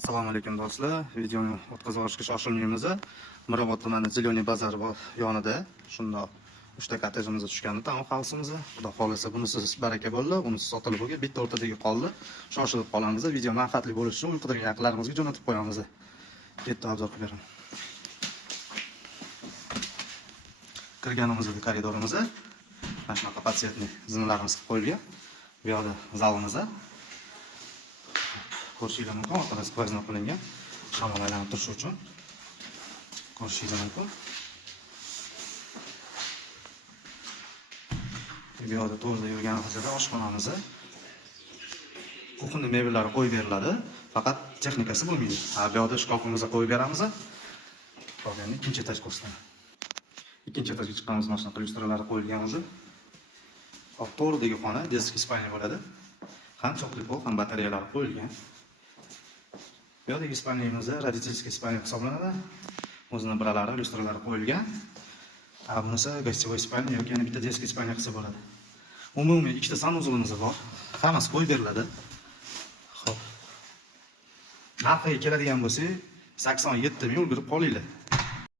Assalomu alaykum do'stlar. Videoni o'tkazib olishga shoshilmaymiz. Mirobod tumani Zelyoniy bozori yonida shundoq 3 ta kottejimiz tushgandi town house'imiz. Xudo xolisa bunisi baraka bo'ldi, bunisi sotilib bo'lgan, bitta o'rtadagi qoldi. Shoshilib qolamiz. Video manfaatli bo'lishi uchun uyqudan yaqinlarimizga jo'natib qo'yamiz. Katta obzor qilib beraman. Kirganimizda koridorimiz mana shunaqa patsiyatli zinalarimiz qilib qo'yilgan. Bu yoqda zalimiz. Ko'rishingiz mumkin, orqada skvozna qilingan. Shamol aylanib turishi uchun ko'rishingiz mumkin. Bu yoqda to'rda yurganimizda oshxonamiz. Kuxni mebellari qo'yib beriladi, faqat texnikasi bo'lmaydi. Bu yoqda shkafimizni qo'yib beramiz. Qolganini ikkinchi etaj ko'rsataman. Ikkinchi etajga chiqqanimiz mana shunaqa lyustralar qo'yilgan o'zi. Hop, to'rdagi xona disk ispaniya bo'ladi. Ham cho'qli pol, ham batareyalar qo'yilgan. Bu yoqdagi ispaniyamiz родительский ispaniya hisoblanadi. O'zining biralari, lyustralari qo'yilgan. Bunisi gostivoy ispaniya yoki yana bitta disk ispaniya qilsa bo'ladi. Umumiy ikkita sanuzulimiz bor. Hammasi qo'yib beriladi. Xo'p. Narxiga keladigan bo'lsak, 87 ming ulgurib qolinglar.